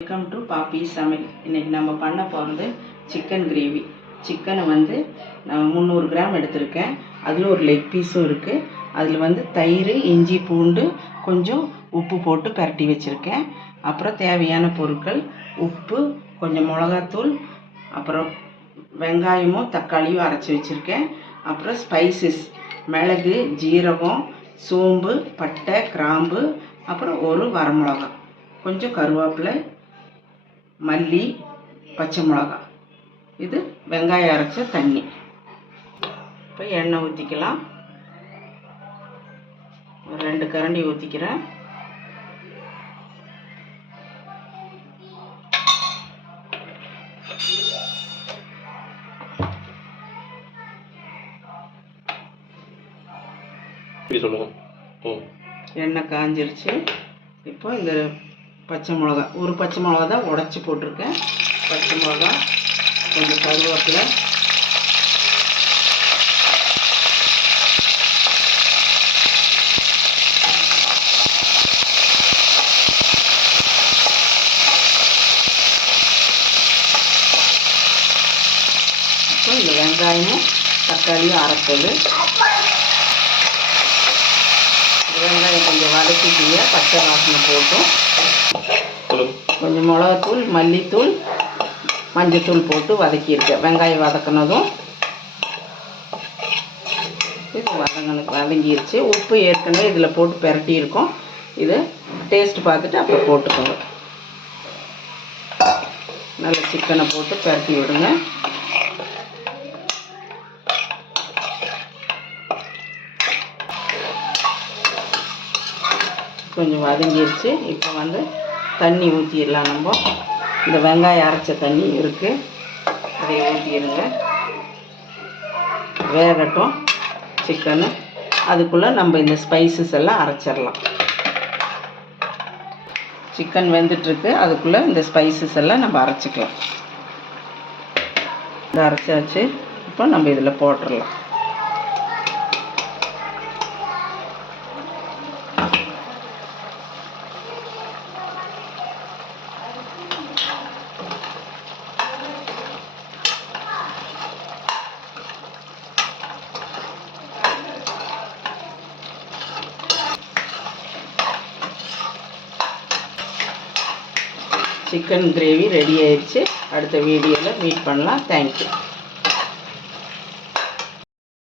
Welcome to பாப்பி சமையல் இன்றைக்கி நம்ம பண்ண போகிறது சிக்கன் கிரேவி சிக்கனை வந்து நான் முந்நூறு கிராம் எடுத்திருக்கேன். அதில் ஒரு லெக் பீஸும் இருக்குது அதில் வந்து தயிர் இஞ்சி பூண்டு கொஞ்சம் உப்பு போட்டு பரட்டி வச்சுருக்கேன். அப்புறம் தேவையான பொருட்கள் உப்பு கொஞ்சம் மிளகாத்தூள் அப்புறம் வெங்காயமும் தக்காளியும் அரைச்சி வச்சுருக்கேன். அப்புறம் ஸ்பைசஸ் மிளகு ஜீரகம் சோம்பு பட்டை கிராம்பு அப்புறம் ஒரு வரமிளகா கொஞ்சம் கருவேப்பிலை மல்லி பச்சை மிளகா. இது வெங்காயம் அரைச்ச தண்ணி. இப்போ எண்ணெய் ஊற்றிக்கலாம் ஒரு ரெண்டு கரண்டி ஊற்றிக்கிறேன் எண்ணெய் காஞ்சிருச்சு. இப்போ இந்த பச்சை மிளகா ஒரு பச்சை மிளகா தான் உடச்சி போட்டிருக்கேன். பச்சை மிளகா கொஞ்சம் கருவேப்பிலை. இப்போ இந்த வெங்காயமும் தக்காளியும் அரைச்சது வெங்காயம் கொஞ்சம் வதக்கிட்டீங்க பச்சை வாசனை போட்டும். கொஞ்சம் மிளகாத்தூள் மல்லித்தூள் மஞ்சத்தூள் போட்டு வதக்கியிருக்கேன். வெங்காயம் வதக்கினதும் இது வதங்கின வதங்கிருச்சு. உப்பு ஏற்கனவே இதில் போட்டு பிரட்டியிருக்கோம். இது டேஸ்ட் பார்த்துட்டு அப்புறம் போட்டுக்கோங்க. நல்லா சிக்கனை போட்டு பிரட்டி விடுங்க. கொஞ்சம் வதங்கிடுச்சு இப்போ வந்து தண்ணி ஊற்றிடலாம் நம்ம. இந்த வெங்காயம் அரைச்ச தண்ணி இருக்குது அதை ஊற்றிடுங்க வேகட்டும். சிக்கனு அதுக்குள்ளே நம்ம இந்த ஸ்பைசஸ் எல்லாம் அரைச்சிடலாம். சிக்கன் வெந்துட்டுருக்கு. அதுக்குள்ளே இந்த ஸ்பைசஸ் எல்லாம் நம்ம அரைச்சிக்கலாம். இதை அரைச்சாச்சு. இப்போ நம்ம இதில் போட்டுடலாம். சிக்கன் கிரேவி ரெடி ஆயிடுச்சு. அடுத்த வீடியோவில் மீட் பண்ணலாம். தேங்க்யூ